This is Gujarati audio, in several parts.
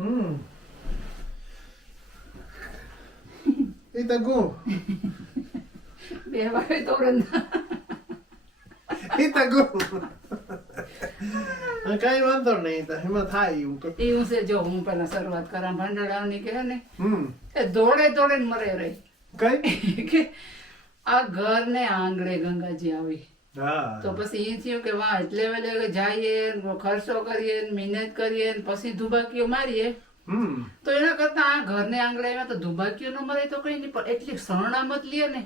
Hmm. Itago. બે વાગે તોરણ Itago. કઈ વાંધો નહીં તો એમાં થાય એવું તો એવું છે જો હું પેલા શરૂઆત કરા ભંડારાની કે ને એ દોડે દોડે મરે રહી કઈ કે આ ઘર ને આંગણે ગંગાજી આવી તો પછી એ થયું કે વાહ એટલે વેલે જઈએ ખર્ચો કરીએ મહેનત કરીએ પછી ધુબાકીઓ મારીએ. તો એના કરતા આ ઘરને આવ્યા તો ધુબાકીઓ ન મરે તો કઈ નહીં પણ એટલી શરણામત લે ને.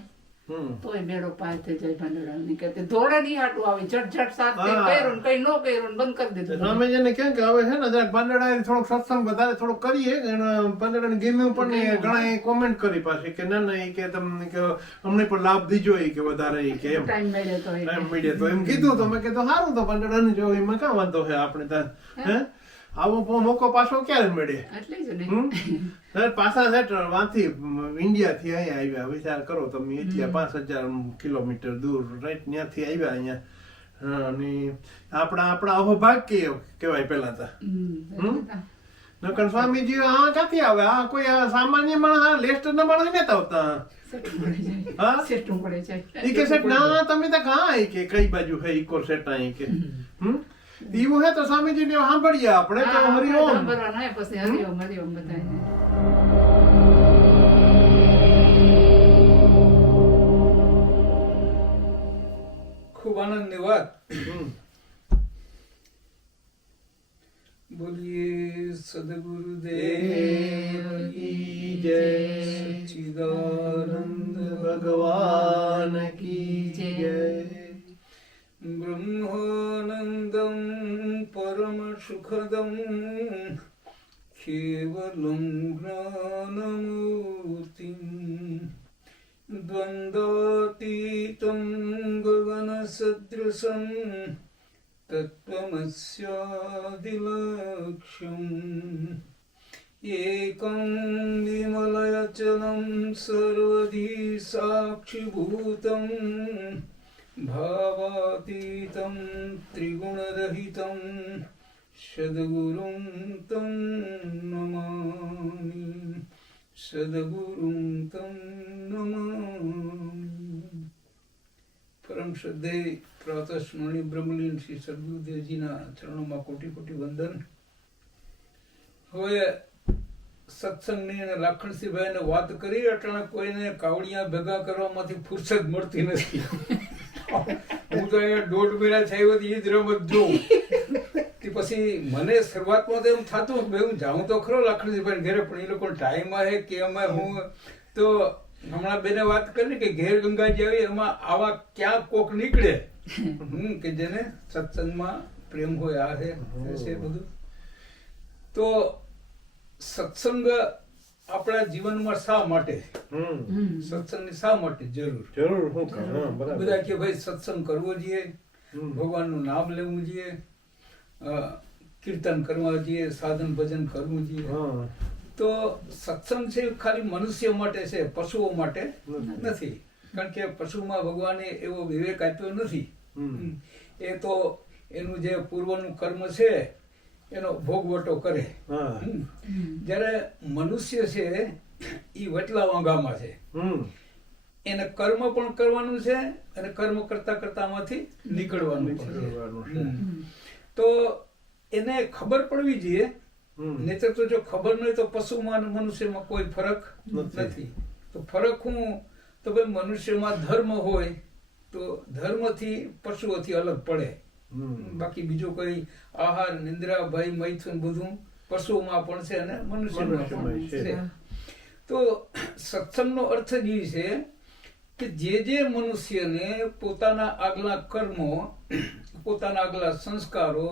તોય મેળો પાર થઈ જાય ભંડારાની કે નહીં હાટું આવી ઝટ ઝટ હા. કર્યું કઈ નો કર્યું બંધ કરી દીધું. સ્વામીજીને કેમ કે હવે છે ને જરાક પાંદડા થોડોક સત્સંગ વધારે થોડોક કરીએ પાંદડાને ગમ્યું પણ ઘણા કોમેન્ટ કરી પાછી કે ના ના એ કે તમને કે અમને પણ લાભ દીજો એ કે વધારે એ કે એમ. ટાઈમ મળે તો ટાઈમ મળે તો એમ કીધું તો. મેં કીધું સારું તો પાંદડાને જો એમાં કાં વાંધો છે આપણે ત્યાં હે? આવો મોકો પાછો ક્યારે મળે? એટલે જ ને. સર પાછા સેટર વાંથી ઇન્ડિયા થી અહીંયા આવ્યા. વિચાર કરો તમે એટલા પાંચ હજાર કિલોમીટર દૂર રાઈટ ત્યાંથી આવ્યા અહીંયા. હા, અને આપણા આપણા અહોભાગ કે કહેવાય પેલા તો? નકર સ્વામીજી આ ક્યાંથી આવે? આ કોઈ સામાન્ય માણસ લેસ્ટ ના માણસ ને આવતા? હા? સેટું પડે છે ઈ કે સેટ ના તમે તો આઈ કે કઈ બાજુ હે ઈકો સેટ આઈ કે. હમ? એવું હે તો સ્વામીજી ને સાંભળીએ આપણે તો હરિઓમ પછી હરિઓમ હરિઓમ ખૂબ આનંદની વાત. બોલીએ સદગુરુદેવ દેવ કી જય સચ્ચિદાનંદ ભગવાન કી જય. બ્રહ્માનંદમ सुखदम् केवलं ज्ञानमूर्तिम् द्वन्द्वातीतं गगनसदृशं तत्त्वमस्यादिलक्ष्यम्। एकं विमलयचनं सर्वधिसाक्षिभूतं भावातीतं त्रिगुणरहितम् સદગુરું તમ નમામિ સદગુરું તમ નમામિ પરમ શ્રદ્ધે પ્રાતઃ સ્મરણી બ્રહ્મલીન શ્રી સદગુરુદેવજીના ચરણોમાં કોટી કોટી વંદન હવે સત્સંગની અને લાખણસિંહભાઈને વાત કરી એટલે કોઈને કાવડિયા ભેગા કરવામાંથી ફુરસદ મળતી નથી હું તો અહીંયા દોઢ મહિના થઈ હતી એ જ રમત જોઉં. તે પછી મને શરૂઆતમાં તો એમ થતું કે હું જાઉં તો ખરો લાખણીભાઈ ઘરે પણ એ લોકો ટાઈમ આવે કે એમાં હું તો હમણાં બેને વાત કરી કે ઘેર ગંગાજી આવી એમાં આવા ક્યાં કોક નીકળે. હું કે જેને સત્સંગમાં પ્રેમ હોય આ છે બધું. તો સત્સંગ આપણા જીવનમાં શા માટે. સત્સંગની શા માટે જરૂર? જરૂર હું કહું હા બરાબર. બધા કે ભાઈ સત્સંગ કરવો જોઈએ ભગવાનનું નામ લેવું જોઈએ. કીર્તન કરવા જોઈએ સાધન ભજન કરવું જોઈએ. હા. તો સત્સંગ છે ખાલી મનુષ્ય માટે છે પશુઓ માટે નથી. કારણ કે પશુમાં ભગવાને એવો વિવેક આપ્યો નથી. એ તો એનું જે પૂર્વનું કર્મ છે એનો ભોગવટો કરે. હમ. જ્યારે મનુષ્ય છે એ વટલા વાંગામાં છે. હમ. એને કર્મ પણ કરવાનું છે અને કર્મ કરતા કરતા માંથી નીકળવાનું છે. તો એને ખબર પડવી જોઈએ. નહીતર તો જો ખબર નહીં તો પશુમાં મનુષ્યમાં કોઈ ફરક નથી. તો ફરક હું તો ભાઈ મનુષ્યમાં ધર્મ હોય તો ધર્મથી પશુઓથી અલગ પડે. બાકી બીજું કોઈ આહાર નિંદ્રા ભય મૈથુન બધું પશુઓમાં પણ છે અને મનુષ્યમાં પણ છે. છે. તો સત્સંગનો અર્થ જ એ છે કે જે જે મનુષ્યને પોતાના આગલા કર્મો પોતાના આગલા સંસ્કારો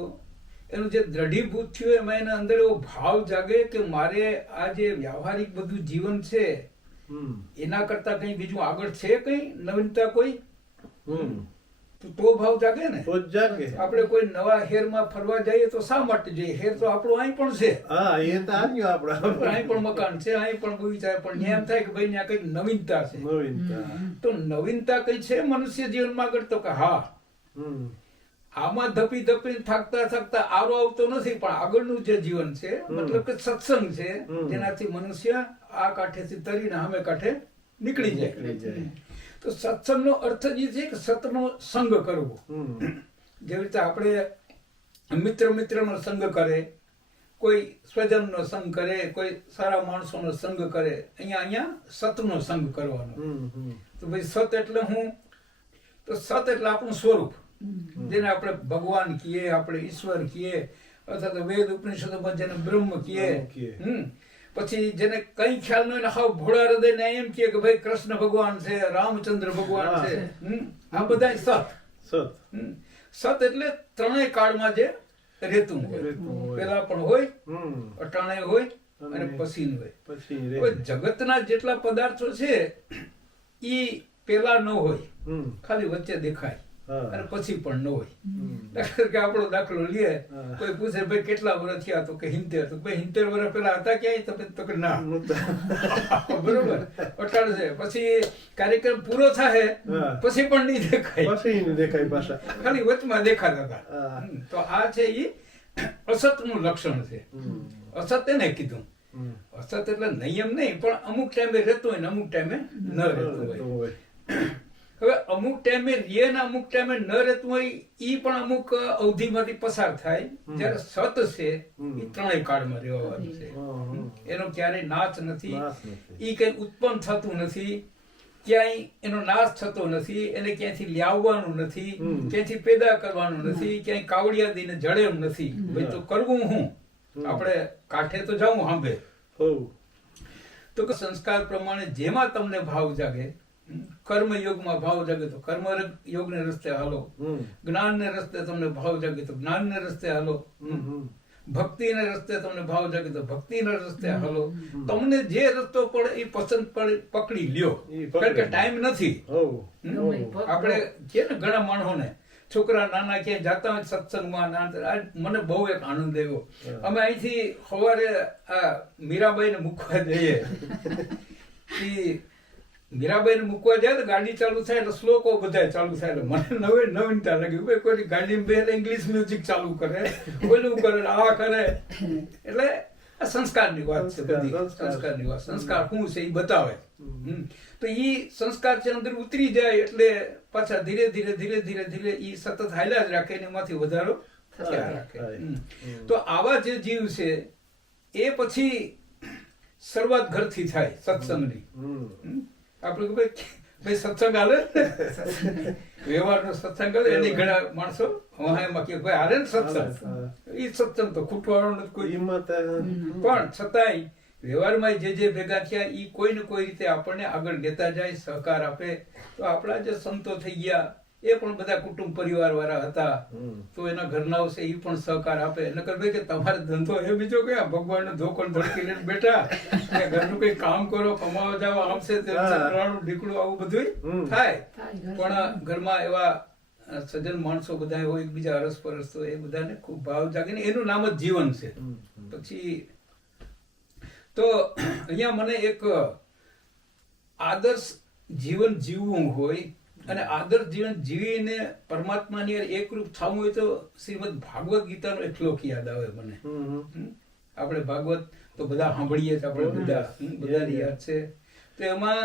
એનું જે દ્રઢીભૂત થયું એમાં એના અંદર એવો ભાવ જાગે કે મારે આ જે વ્યવહારિક બધું જીવન છે એના કરતા કંઈ બીજું આગળ છે કંઈ? નવીનતા કોઈ. તો તો ભાવ જાગે ને? તો જાગે. આપણે કોઈ નવા હેરમાં ફરવા જઈએ તો શા માટે જઈએ? હેર તો આપણું અહીં પણ છે. હા એ તો આવ્યું આપણા. અહીં પણ મકાન છે અહીં પણ બગીચા પણ એમ થાય કે ભાઈ ત્યાં કંઈક નવીનતા છે. નવીનતા. તો નવીનતા કઈ છે મનુષ્ય જીવનમાં આગળ તો કે હા. આમાં ધપી ધપી થાકતા થાકતા આરો આવતો નથી પણ આગળનું જે જીવન છે મતલબ કે સત્સંગ છે. જેનાથી મનુષ્ય આ કાંઠેથી તરીને હામે કાંઠે નીકળી જાય. નીકળી જાય. તો સત્સંગનો અર્થ જ એ છે કે સતનો સંગ કરવો. જેવી રીતે આપણે મિત્ર મિત્રનો સંગ કરે કોઈ સ્વજનનો સંગ કરે કોઈ સારા માણસોનો સંગ કરે અહીંયા અહીંયા સતનો સંગ કરવાનો. તો ભાઈ સત એટલે હું? તો સત એટલે આપણું સ્વરૂપ. જેને આપણે ભગવાન કહીએ આપણે ઈશ્વર કહીએ અથવા તો વેદ ઉપનિષદોમાં જેને બ્રહ્મ કહીએ. હમ. પછી જેને કઈ ખ્યાલ ન હોય હાવ ભોળા હૃદયને એમ કે ભાઈ કૃષ્ણ ભગવાન છે રામચંદ્ર ભગવાન છે. આ બધા સત. સત. સત એટલે ત્રણેય કાળમાં જે રેતું હોય. પેલા પણ હોય અટાણે હોય અને પસીન પછી હોય. જગતના જેટલા પદાર્થો છે એ પેલા ન હોય. ખાલી વચ્ચે દેખાય. અને પછી પણ ન હોય. દાખલ કે આપણો દાખલો લે કોઈ પૂછે ભાઈ કેટલા વર્ષ થયા તો કે હિંતેર તો ભાઈ હિંતેર વર્ષ પેલા હતા ક્યાંય? તો તો કે ના. બરોબર. અટાડશે પછી કાર્યક્રમ પૂરો થાય પછી પણ નહીં દેખાય. પછી નહીં દેખાય પાછા. ખાલી વચમાં દેખાતા હતા. તો આ છે ઈ અસતનું લક્ષણ છે. અસત એને કીધું. અસત એટલે નિયમ નહીં પણ અમુક ટાઈમે રહેતો હોય ને અમુક ટાઈમે ન રહેતો હોય. હવે અમુક ટાઈમે રે ને અમુક ટાઈમે ન રહેતું હોય ઈ પણ અમુક અવધિમાંથી પસાર થાય. જ્યારે સત છે એ ત્રણેય કાળમાં રહેવાનું છે. એનો ક્યારેય નાશ નથી. એ ઈ કઈ ઉત્પન્ન થતું નથી. ક્યાંય એનો નાશ થતો નથી. એને ક્યાંથી લાવવાનું નથી. ક્યાંથી પેદા કરવાનું નથી. ક્યાંય કાવડિયા દઈને જડે એમ નથી ભાઈ તો કરવું હું. આપણે કાંઠે તો જાઉં સાંભે તો કે સંસ્કાર પ્રમાણે જેમાં તમને ભાવ જાગે કર્મ યોગમાં ભાવ જાગે તો કર્મ યોગને રસ્તે હાલો. જ્ઞાનને રસ્તે તમને ભાવ જાગે તો જ્ઞાનને રસ્તે હાલો. હમ. રસ્તે તમને ભાવ જાગે તો ભક્તિના રસ્તે હાલો. તમને જે રસ્તો પડે એ પસંદ પડે પકડી લ્યો. કારણ કે ટાઈમ નથી. આપણે કે ને ઘણા માણસોને છોકરા નાના ક્યાંય જાતા હોય સત્સંગમાં મને બહુ એક આનંદ આવ્યો. અમે અહીંથી સવારે આ મીરાબાઈને મૂકવા જઈએ. ઈ મીરાબાઈને મૂકવા જાય તો ગાડી ચાલુ થાય એટલે શ્લોકો બધા ચાલુ થાય એટલે મને નવી નવીનતા લાગી. ભાઈ કોઈ ગાડીમાં બેસે ઇંગ્લિશ મ્યુઝિક ચાલુ કરે ઓલું કરે આ કરે. એટલે આ સંસ્કારની વાત છે બધી. સંસ્કારની વાત. સંસ્કાર શું છે એ બતાવે. તો એ સંસ્કાર છે અંદર ઉતરી જાય એટલે પાછા ધીરે ધીરે ધીરે ધીરે ધીરે ઈ સતત હાલ્યા જ રાખે ને એમાંથી વધારો રાખે. તો આવા જે જીવ છે એ પછી શરૂઆત ઘરથી થાય સત્સંગની. આપણે ભાઈ સત્સંગ હાલે? વ્યવહારનો સત્સંગ હાલે એની ઘણા માણસો હા એમાં કે ભાઈ હારે ને સત્સંગ. એ સત્સંગ. તો ખૂટવાનો નથી કોઈ. હિંમત, પણ છતાંય વ્યવહારમાં જે જે ભેગા થયા એ કોઈ ને કોઈ રીતે આપણને આગળ લેતા જાય સહકાર આપે. તો આપણા જે સંતો થઈ ગયા એ પણ બધા કુટુંબ પરિવાર વાળા હતા. તો એના ઘરના છે એ પણ સહકાર આપે. નકર ભાઈ કે તમારે ધંધો એ બીજો કે ભગવાનનો ધોકણ ધડકી લઈને બેઠા. કે ઘરનું કઈ કામ કરો કમાવા જાવ. ફલાણું ઢીકણું આવું બધું થાય. પણ ઘરમાં એવા સજ્જન માણસો બધા હોય એકબીજા અરસ પરસ તો એ બધાને ખૂબ ભાવ જાગે ને એનું નામ જ જીવન છે. પછી તો અહીંયા મને એક આદર્શ જીવન જીવવું હોય અને આદર જીવન જીવીને પરમાત્માની એકરૂપ થવું હોય તો શ્રીમદ ભાગવત ગીતાનો એટલો યાદ આવે મને? આપણે ભાગવત તો બધા સાંભળીએ જ આપણે બધા બધા યાદ છે તો એમાં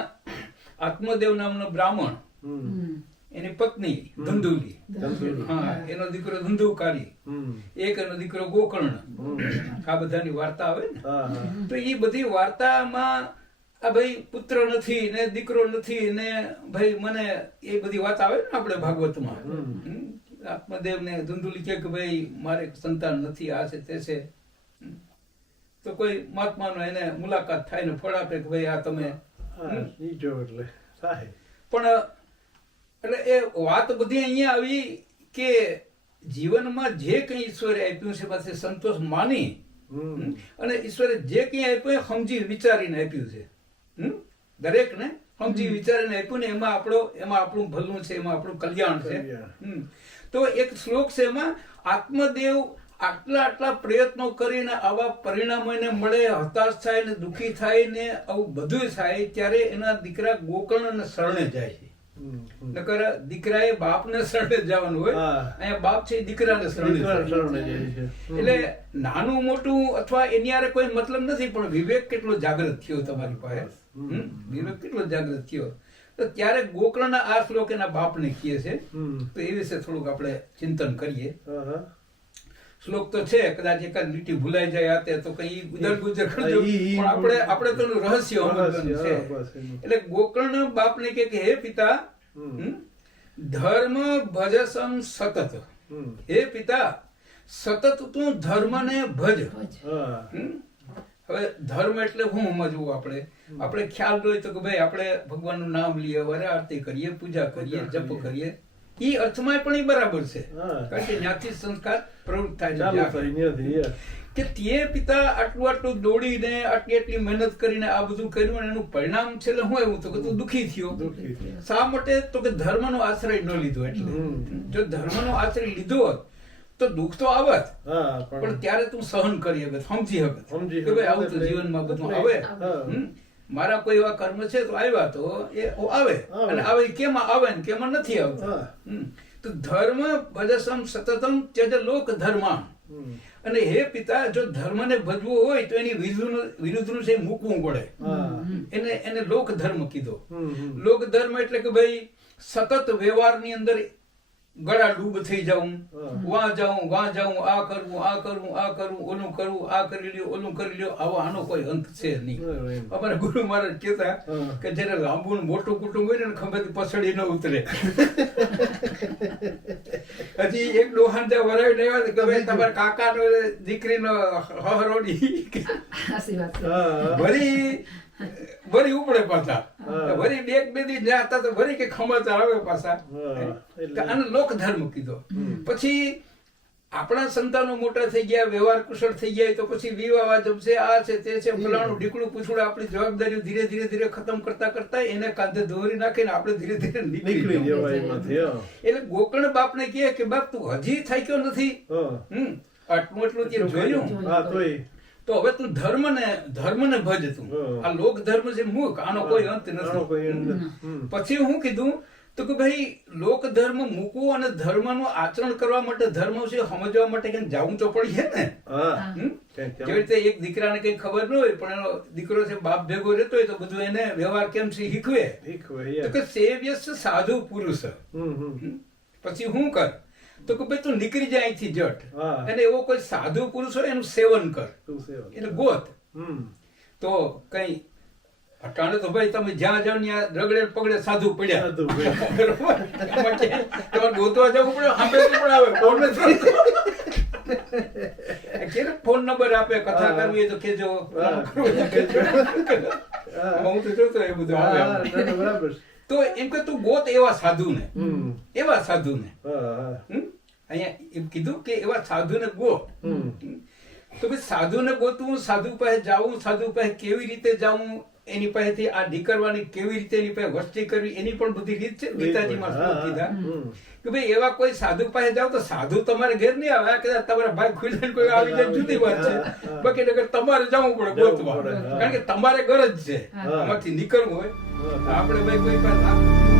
આત્મદેવ નામનો બ્રાહ્મણ હમ. હમ. એની પત્ની ધંધુલી ધંધુલી. હા એનો દીકરો ધંધુકારી હમ. એક એનો દીકરો ગોકર્ણ આ બધાની વાર્તા આવે ને હા, હા. તો એ બધી વાર્તામાં આ ભાઈ પુત્ર નથી ને દીકરો નથી ને ભાઈ મને એ બધી વાત આવે ને આપણે ભાગવતમાં? આત્મદેવ ને ધુંધુલી કે ભાઈ મારે સંતાન નથી આ છે તે છે તો કોઈ મહાત્માનો એને મુલાકાત થાય ને ફળ આપે કે ભાઈ આ તમે એટલે. પણ એટલે એ વાત બધી અહીંયા આવી કે જીવનમાં જે કંઈ ઈશ્વરે આપ્યું છે પાસે સંતોષ માની? અને ઈશ્વરે જે કંઈ આપ્યું એ સમજી વિચારીને આપ્યું છે? દરેકને સમજી વિચારીને આપ્યું ને એમાં આપણો એમાં આપણું ભલું છે એમાં આપણું કલ્યાણ છે. તો એક શ્લોક છે એમાં આત્મદેવ આટલા આટલા પ્રયત્નો કરીને આવા પરિણામો એને મળે હતાશ થાય ને દુઃખી થાય ને આવું બધું થાય ત્યારે એના દીકરા ગોકર્ણ શરણે જાય છે. નકર દીકરાએ બાપને શરણે જવાનું હોય. અહીંયા બાપ છે દીકરા દીકરાને શરણે. એટલે નાનું મોટું અથવા એની આરે કોઈ મતલબ નથી પણ વિવેક કેટલો જાગૃત થયો તમારી પાસે? વિવેક કેટલો જાગૃત થયો. તો ત્યારે ગોકર્ણના આ શ્લોક એના બાપને કહે છે. તો એ વિશે થોડુંક આપણે ચિંતન કરીએ. શ્લોક તો છે કદાચ એકાદ લીટી ભૂલાઈ જાય તે તો કઈ ઉદર ગુજર કરજો. પણ આપણે આપણે તો એનું રહસ્ય છે. એટલે ગોકર્ણ બાપને ને કે હે પિતા ધર્મ ભજસમ સતત. હે પિતા સતત તું ધર્મને ભજ. ભજ. હવે ધર્મ એટલે શું સમજવું આપણે? આપણે ખ્યાલ હોય તો કે ભાઈ આપણે ભગવાનનું નામ લઈએ વરે આરતી કરીએ પૂજા કરીએ જપ કરીએ. એ અર્થમાં પણ એ બરાબર છે. કારણ કે જ્ઞાતિ સંસ્કાર પ્રવૃત્ત થાય છે. કે તે પિતા આટલું આટલું દોડીને આટલી આટલી મહેનત કરીને આ બધું કર્યું અને એનું પરિણામ છેલ્લે શું એવું તો કે તું દુખી થયો. શા માટે? તો કે ધર્મનો આશ્રય ન લીધો એટલે. જો ધર્મનો આશ્રય લીધો હોત તો દુઃખ તો આવત પણ ત્યારે તું સહન કરી હકત સમજી હકત કે ભાઈ આવું તો જીવનમાં બધું આવે. મારા કોઈ એવા કર્મ છે તો આવ્યા તો એ આવે. અને આવે કેમ આવે ને કેમ નથી આવતો? તો ધર્મ ભજસમ સતતમ ત્યજ લોક ધર્મ અને હે પિતા જો ધર્મને ભજવું હોય તો એની વિરુદ્ધનું વિરુદ્ધનું છે મૂકવું પડે. એને એને લોક ધર્મ કીધો. લોક ધર્મ એટલે કે ભાઈ સતત વ્યવહારની અંદર ગળા ડૂબ થઈ જાઉં. વાં જાઉં વાં જાઉં આ કરવું આ કરવું આ કરવું ઓલું કરવું આ કરી લ્યો ઓલું કરી લ્યો. આવો આનો કોઈ અંત છે નહીં. અમારા ગુરુ મહારાજ કહેતા કે જયારે લાંબુ મોટું કુટુંબ હોય ને ખંભેથી પછડી ન ઉતરે. હજી એક ડોહાન ત્યાં વરાવી આવ્યા કે ભાઈ તમારા કાકાનો દીકરીનો હરોડી. વરી વરી ઉપડે પાછા. વરી બે બે દી જ્યાં તો વરી કે ખમાચાર આવે પાછા. અને લોક ધર્મ કીધો પછી આપણા સંતાનો મોટા થઈ ગયા વ્યવહાર કુશળ થઈ ગયા તો પછી વિવાહ જમશે આ છે તે છે ફલાણું ઢીકડું પૂછડું આપણી જવાબદારીઓ ધીરે ધીરે ધીરે ખતમ કરતા કરતા એને કાંધે દોરી નાખીને આપણે ધીરે ધીરે નીકળી જવાય એટલે ગોકર્ણ બાપને કહે કે બાપ તું હજી થાક્યો નથી? હમ. આટલું એટલું જોયું. તો હવે તું ધર્મને ધર્મને ભજ તું. આ લોક ધર્મ છે મૂક આનો કોઈ અંત નથી. પછી હું કીધું તો કે ભાઈ લોક ધર્મ મૂકવો અને ધર્મનું આચરણ કરવા માટે ધર્મ વિશે સમજવા માટે કંઈક જવું તો પડીએ ને? જેવી રીતે એક દીકરાને કઈ ખબર ન હોય પણ એનો દીકરો છે બાપ ભેગો રહેતો હોય તો બધું એને વ્યવહાર કેમ છે શીખવે? શીખવે, તો કે સેવ્યસ સાધુ પુરુષ? પછી હું કર? તો કે ભાઈ તું નીકળી જાય અહીંથી જટ. અને એવો કોઈ સાધુ પુરુષ હોય એનું સેવન કર. એટલે ગોત. તો કઈ અટાણે તો ભાઈ તમે જ્યાં જાઓ ત્યાં રગડે પગડે સાધુ પડ્યા. બરોબર? તમારે ગોતવા જવું પડે સાંભળે પણ આવે ફોન ફોન નંબર આપે કથા. કરવી તો કેજો હા. તો જોતો એ બધું આવે તો એમ કે તું ગોત એવા સાધુ ને એવા સાધુ ને હા. હમ? અહીંયા એમ કીધું કે એવા સાધુને ગો. તો ભાઈ સાધુને ગોતવું સાધુ પાસે જાવું સાધુ પાસે કેવી રીતે જાવું એની પાસેથી આ નીકળવાની કેવી રીતે એની પાસે વસ્તી કરવી એની પણ બધી રીત છે ગીતાજીમાં કીધા? કે ભાઈ એવા કોઈ સાધુ પાસે જાવ તો સાધુ તમારે ઘેર નહીં આવે આ કદાચ તમારા ભાઈ ખુલીને કોઈ આવી જાય જુદી વાત છે. બાકી નગર તમારે જવું પડે ગોતવા. કારણ કે તમારે ગરજ છે. એમાંથી આમાંથી નીકળવું હોય આપણે ભાઈ કોઈ પાસે